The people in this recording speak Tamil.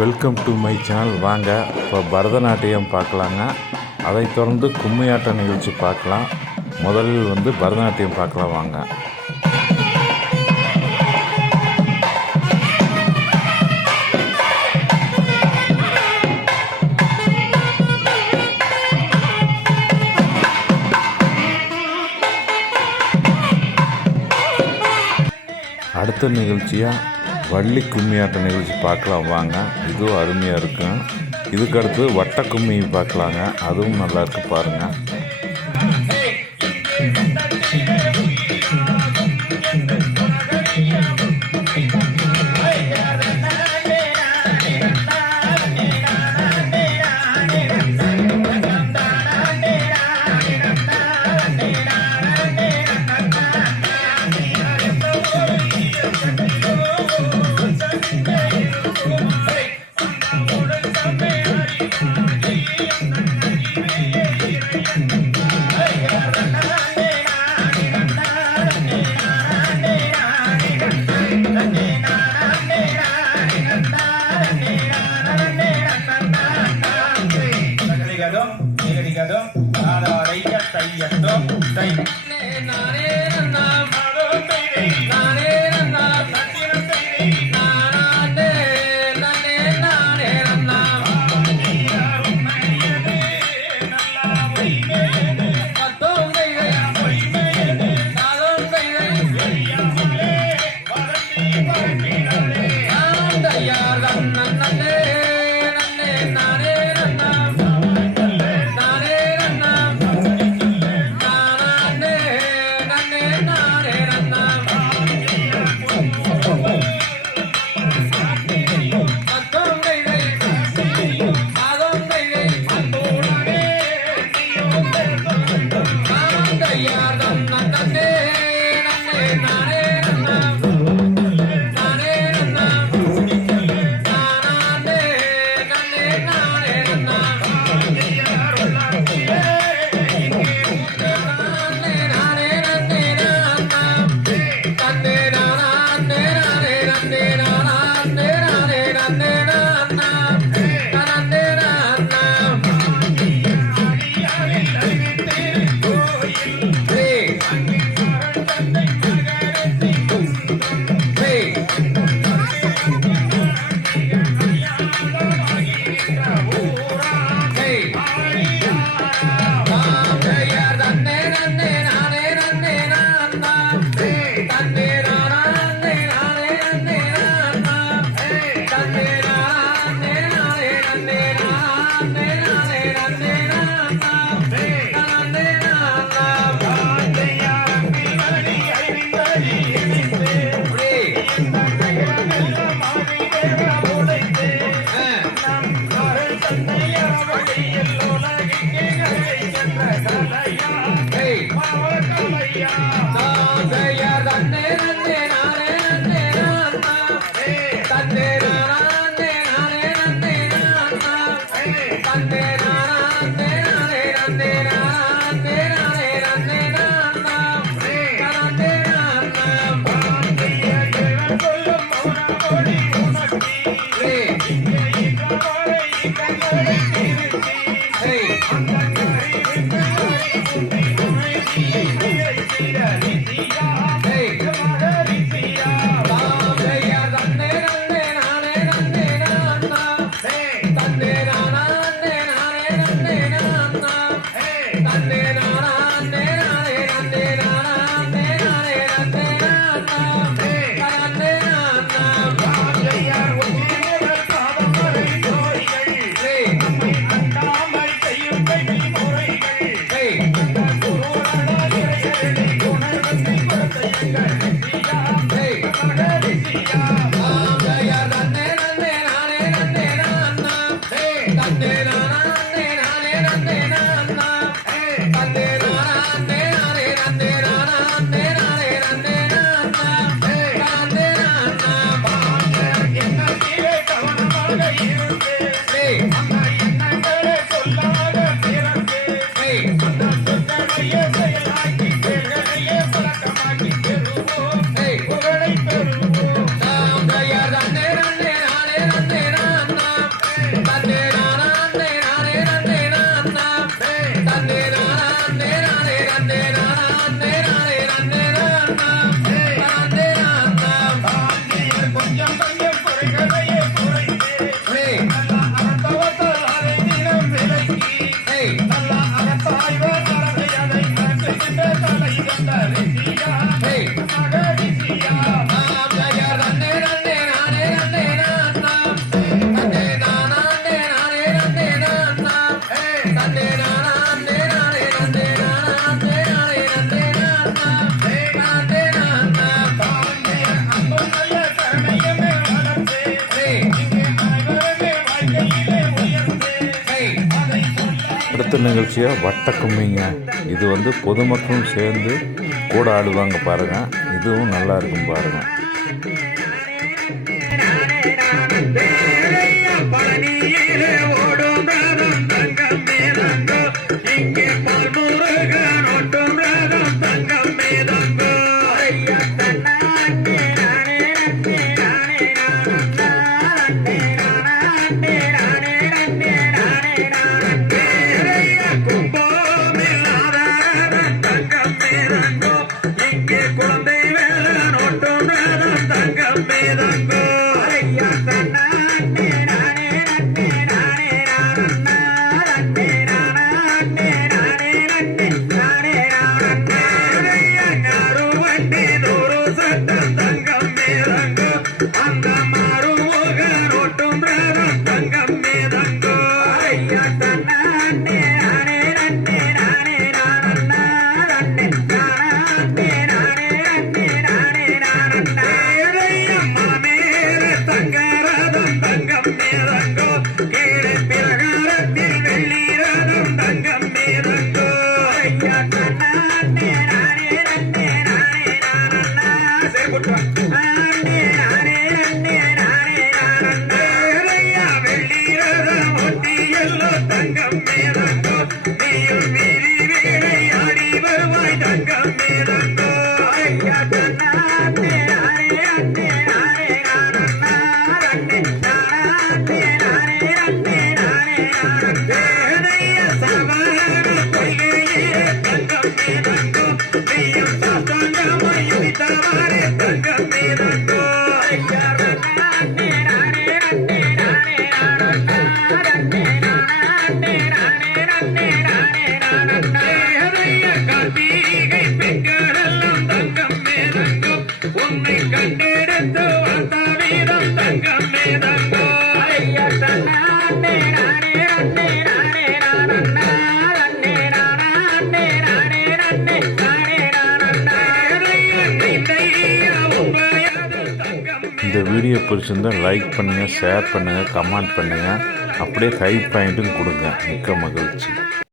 வெல்கம் டு மை சேனல் வாங்க இப்போ பரதநாட்டியம் பார்க்கலாங்க. அதை தொடர்ந்து கும்மையாட்ட நிகழ்ச்சி பார்க்கலாம். முதலில் வந்து பரதநாட்டியம் பார்க்கலாம் வாங்க. அடுத்த நிகழ்ச்சியாக வள்ளி கும்மியாட்ட நிகழ்ச்சி பார்க்கலாம் வாங்க. இதுவும் அருமையாக இருக்கும். இதுக்கடுத்து வட்ட கும்மி பார்க்கலாங்க. அதுவும் நல்லா நல்லாயிருக்கு பாருங்கள் 第 Hey. அடுத்த நிகழ்ச்சியாக வட்ட கும்மிங்க இது வந்து பொதுமக்களும் சேர்ந்து கூட ஆடுவாங்க பாருங்க இதுவும் நல்லா இருக்கும் பாருங்க Yeah. के 行 动 வீடியோ பிடிச்சிருந்தால் லைக் பண்ணுங்கள் ஷேர் பண்ணுங்கள் கமெண்ட் பண்ணுங்கள் அப்படியே ஹை பாயிண்ட்டும் கொடுங்க. மிக்க மகிழ்ச்சி.